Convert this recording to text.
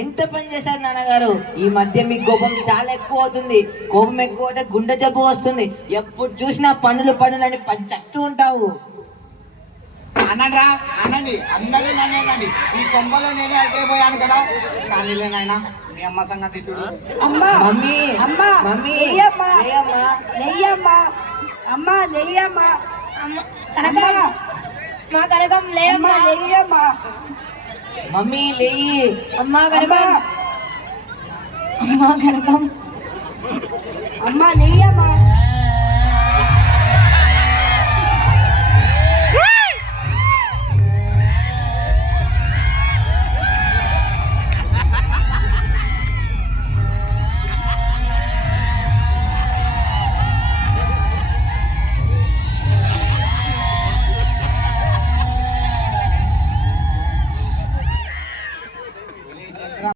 ఎంత పని చేశారు నాన్నగారు. ఈ మధ్య మీ కోపం చాలా ఎక్కువ అవుతుంది. కోపం ఎక్కువ అంటే గుండె జబ్బు వస్తుంది. ఎప్పుడు చూసినా పనులు అని పని చేస్తూ ఉంటావు. అనండిరా అనండి, అందరూ నన్ను అనండి. ఈ కొంపలో నేనే అయిపోయాను కదా. కానీ నాయనా మీ అమ్మ సంగతి చూడు. మమ్మీ మమ్మీ లేయమ్మా అమ్మా లేయమ్మా మా కనకం లేమ్మా లేయమ్మా మమ్మీ లేయి. అమ్మా కనకం అమ్మా కనకం అమ్మా లేయమ్మా